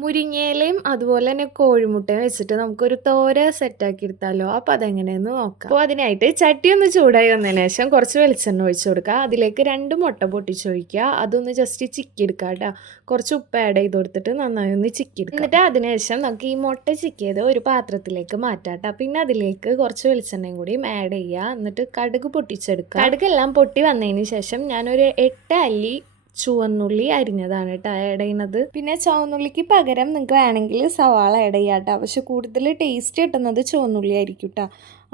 മുരിങ്ങയിലയും അതുപോലെ തന്നെ കോഴിമുട്ടയും വെച്ചിട്ട് നമുക്കൊരു തോര സെറ്റാക്കി എടുത്താലോ. അപ്പോൾ അതെങ്ങനെയെന്ന് നോക്കാം. അപ്പോൾ അതിനായിട്ട് ചട്ടി ഒന്ന് ചൂടായി വന്നതിന് ശേഷം കുറച്ച് വെളിച്ചെണ്ണ ഒഴിച്ച് കൊടുക്കുക. അതിലേക്ക് 2 മുട്ട പൊട്ടിച്ചൊഴിക്കുക. അതൊന്ന് ജസ്റ്റ് ചിക്കി എടുക്കുക കേട്ടോ. കുറച്ച് ഉപ്പ് ആഡ് ചെയ്ത് കൊടുത്തിട്ട് നന്നായി ഒന്ന് ചിക്കി എടുക്കുക. എന്നിട്ട് അതിനുശേഷം നമുക്ക് ഈ മുട്ട ചിക്കിയത് ഒരു പാത്രത്തിലേക്ക് മാറ്റാം കേട്ടോ. പിന്നെ അതിലേക്ക് കുറച്ച് വെളിച്ചെണ്ണയും കൂടിയും ആഡ് ചെയ്യുക. എന്നിട്ട് കടുക് പൊട്ടിച്ചെടുക്കുക. കടുകെല്ലാം പൊട്ടി വന്നതിന് ശേഷം ഞാനൊരു 8 അല്ലി ചുവന്നുള്ളി അരിഞ്ഞതാണ് കേട്ടോ ആഡ് ചെയ്യുന്നത്. പിന്നെ ചുവന്നുള്ളിക്ക് പകരം നിങ്ങൾക്ക് വേണമെങ്കിൽ സവാള ആഡ് ചെയ്യാം കേട്ടോ. പക്ഷെ കൂടുതൽ ടേസ്റ്റ് കിട്ടുന്നത് ചുവന്നുള്ളി ആയിരിക്കും കേട്ടോ.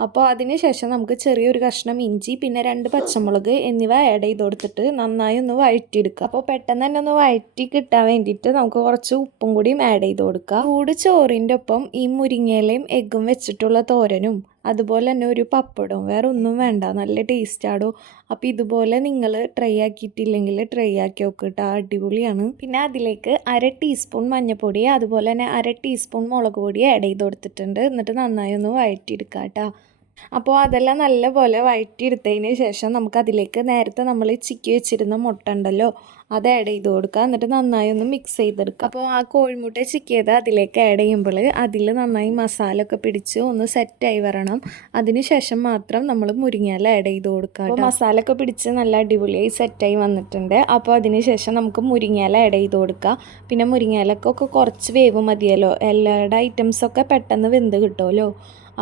അപ്പോൾ അതിന് ശേഷം നമുക്ക് ചെറിയൊരു കഷ്ണം ഇഞ്ചി പിന്നെ 2 പച്ചമുളക് എന്നിവ ആഡ് ചെയ്ത് കൊടുത്തിട്ട് നന്നായി ഒന്ന് വഴറ്റിയെടുക്കുക. അപ്പോൾ പെട്ടെന്ന് തന്നെ ഒന്ന് വഴറ്റി കിട്ടാൻ വേണ്ടിയിട്ട് നമുക്ക് കുറച്ച് ഉപ്പും കൂടിയും ആഡ് ചെയ്ത് കൊടുക്കുക. ചൂട് ചോറിൻ്റെ ഒപ്പം ഈ മുരിങ്ങയിലയും എഗ്ഗും വെച്ചിട്ടുള്ള തോരനും അതുപോലെ തന്നെ ഒരു പപ്പടവും വേറെ ഒന്നും വേണ്ട, നല്ല ടേസ്റ്റ് ആടോ. അപ്പോൾ ഇതുപോലെ നിങ്ങൾ ട്രൈ ആക്കിയിട്ടില്ലെങ്കിൽ ട്രൈ ആക്കി നോക്കുക കേട്ടോ, അടിപൊളിയാണ്. പിന്നെ അതിലേക്ക് 1/2 ടീസ്പൂൺ മഞ്ഞൾപ്പൊടി അതുപോലെ തന്നെ 1/2 ടീസ്പൂൺ മുളക് പൊടി ആഡ് ചെയ്ത് കൊടുത്തിട്ടുണ്ട്. എന്നിട്ട് നന്നായി ഒന്ന് വഴറ്റിയെടുക്കുക കേട്ടോ. അപ്പോൾ അതെല്ലാം നല്ലപോലെ വഴറ്റിയെടുത്തതിന് ശേഷം നമുക്കതിലേക്ക് നേരത്തെ നമ്മൾ ചിക്കി വെച്ചിരുന്ന മുട്ട ഉണ്ടല്ലോ അത് ആഡ് ചെയ്ത് കൊടുക്കുക. എന്നിട്ട് നന്നായി ഒന്ന് മിക്സ് ചെയ്തെടുക്കുക. അപ്പോൾ ആ കോഴിമുട്ട ചിക്കിയത് അതിലേക്ക് ആഡ് ചെയ്യുമ്പോൾ അതിൽ നന്നായി മസാല ഒക്കെ പിടിച്ച് ഒന്ന് സെറ്റായി വരണം. അതിന് ശേഷം മാത്രം നമ്മൾ മുരിങ്ങയില ആഡ് ചെയ്ത് കൊടുക്കുക. അപ്പോൾ മസാല ഒക്കെ പിടിച്ച് നല്ല അടിപൊളിയായി സെറ്റായി വന്നിട്ടുണ്ട്. അപ്പോൾ അതിന് ശേഷം നമുക്ക് മുരിങ്ങയില ആഡ് ചെയ്ത് കൊടുക്കുക. പിന്നെ മുരിങ്ങയിലക്കൊക്കെ കുറച്ച് വേവ് മതിയല്ലോ, എല്ലാവരുടെ ഐറ്റംസൊക്കെ പെട്ടെന്ന് വെന്ത് കിട്ടുമല്ലോ.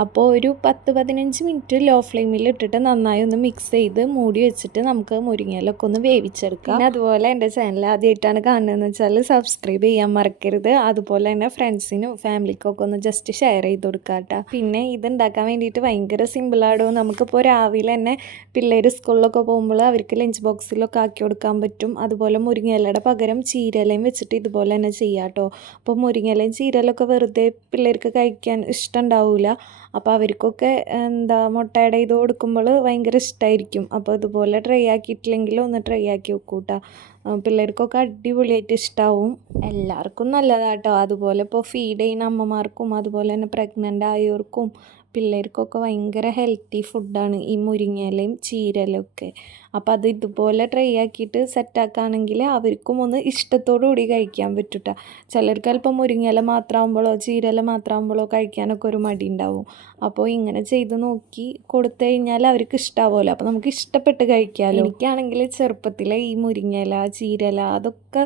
അപ്പോൾ ഒരു 10-15 മിനിറ്റ് ലോ ഫ്ലെയിമിൽ ഇട്ടിട്ട് നന്നായി ഒന്ന് മിക്സ് ചെയ്ത് മൂടി വെച്ചിട്ട് നമുക്ക് മുരിങ്ങയിലൊക്കെ ഒന്ന് വേവിച്ചെടുക്കാം. പിന്നെ അതുപോലെ എൻ്റെ ചാനൽ ആദ്യമായിട്ടാണ് കാണുന്നതെന്ന് വെച്ചാൽ സബ്സ്ക്രൈബ് ചെയ്യാൻ മറക്കരുത്. അതുപോലെ തന്നെ ഫ്രണ്ട്സിനും ഫാമിലിക്കൊക്കെ ഒന്ന് ജസ്റ്റ് ഷെയർ ചെയ്ത് കൊടുക്കുക കേട്ടോ. പിന്നെ ഇതുണ്ടാക്കാൻ വേണ്ടിയിട്ട് ഭയങ്കര സിമ്പിളാടോ. നമുക്കിപ്പോൾ രാവിലെ തന്നെ പിള്ളേർ സ്കൂളിലൊക്കെ പോകുമ്പോൾ അവർക്ക് ലഞ്ച് ബോക്സിലൊക്കെ ആക്കി കൊടുക്കാൻ പറ്റും. അതുപോലെ മുരിങ്ങയിലയുടെ പകരം ചീരയിലയും വെച്ചിട്ട് ഇതുപോലെ തന്നെ ചെയ്യാം കേട്ടോ. അപ്പോൾ മുരിങ്ങയിലയും ചീരയിലൊക്കെ വെറുതെ പിള്ളേർക്ക് കഴിക്കാൻ ഇഷ്ടമുണ്ടാവില്ല. അപ്പോൾ അവർക്കൊക്കെ മുട്ട ആഡ് ചെയ്ത് കൊടുക്കുമ്പോൾ ഭയങ്കര ഇഷ്ടമായിരിക്കും. അപ്പോൾ ഇതുപോലെ ട്രൈ ആക്കിയിട്ടില്ലെങ്കിലും ഒന്ന് ട്രൈ ആക്കി വെക്കൂട്ടോ. പിള്ളേർക്കൊക്കെ അടിപൊളിയായിട്ട് ഇഷ്ടമാവും. എല്ലാവർക്കും നല്ലതാട്ടോ. അതുപോലെ ഇപ്പോൾ ഫീഡ് ചെയ്യുന്ന അമ്മമാർക്കും അതുപോലെ തന്നെ പ്രഗ്നൻ്റ് ആയവർക്കും പിള്ളേർക്കൊക്കെ ഭയങ്കര ഹെൽത്തി ഫുഡാണ് ഈ മുരിങ്ങയിലയും ചീരയിലയും ഒക്കെ. അപ്പോൾ അത് ഇതുപോലെ ട്രൈ ആക്കിയിട്ട് സെറ്റാക്കുകയാണെങ്കിൽ അവർക്കും ഒന്ന് ഇഷ്ടത്തോടു കൂടി കഴിക്കാൻ പറ്റൂട്ടോ. ചിലർക്ക് അല്പം മുരിങ്ങയില മാത്രമാകുമ്പോഴോ ചീരയില മാത്രമാകുമ്പോഴോ കഴിക്കാനൊക്കെ ഒരു മടി ഉണ്ടാവും. അപ്പോൾ ഇങ്ങനെ ചെയ്ത് നോക്കി കൊടുത്തു കഴിഞ്ഞാൽ അവർക്ക് ഇഷ്ടമാവുമല്ലോ. അപ്പോൾ നമുക്ക് ഇഷ്ടപ്പെട്ട് കഴിക്കാമല്ലോ. എനിക്കാണെങ്കിൽ ചെറുപ്പത്തിലെ ഈ മുരിങ്ങയില ചീരയില അതൊക്കെ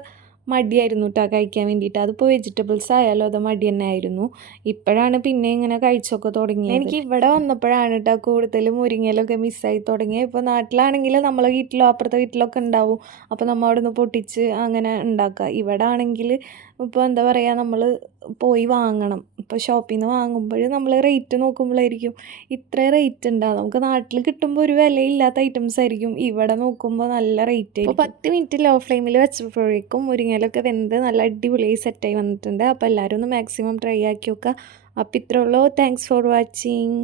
മടിയായിരുന്നു കേട്ടോ കഴിക്കാൻ വേണ്ടിയിട്ട്. അതിപ്പോൾ വെജിറ്റബിൾസ് ആയാലും അത് മടി തന്നെ ആയിരുന്നു. ഇപ്പോഴാണ് പിന്നെ ഇങ്ങനെ കഴിച്ചൊക്കെ തുടങ്ങിയത്. എനിക്ക് ഇവിടെ വന്നപ്പോഴാണ് കേട്ടോ കൂടുതൽ മുരിങ്ങയിലൊക്കെ മിസ്സായി തുടങ്ങിയത്. ഇപ്പോൾ നാട്ടിലാണെങ്കിൽ നമ്മളെ വീട്ടിലോ അപ്പുറത്തെ വീട്ടിലൊക്കെ ഉണ്ടാവും. അപ്പോൾ നമ്മൾ അവിടെ നിന്ന് പൊട്ടിച്ച് അങ്ങനെ ഉണ്ടാക്കുക. ഇവിടെ ആണെങ്കിൽ ഇപ്പോൾ എന്താ പറയുക, നമ്മൾ പോയി വാങ്ങണം. ഇപ്പോൾ ഷോപ്പിൽ നിന്ന് വാങ്ങുമ്പോൾ നമ്മൾ റേറ്റ് നോക്കുമ്പോഴായിരിക്കും ഇത്ര റേറ്റ് ഉണ്ടാകും. നമുക്ക് നാട്ടിൽ കിട്ടുമ്പോൾ ഒരു വിലയില്ലാത്ത ഐറ്റംസ് ആയിരിക്കും, ഇവിടെ നോക്കുമ്പോൾ നല്ല റേറ്റ് ആയിരിക്കും. അപ്പോൾ 10 മിനിറ്റ് ലോ ഫ്ലെയിമിൽ വെച്ചപ്പോഴേക്കും മുരിങ്ങയിലൊക്കെ വെന്ത് നല്ല അടിപൊളിയായി സെറ്റായി വന്നിട്ടുണ്ട്. അപ്പോൾ എല്ലാവരും ഒന്ന് മാക്സിമം ട്രൈ ആക്കി നോക്കുക. അപ്പോൾ ഇത്രേ ഉള്ളൂ. Thanks for watching.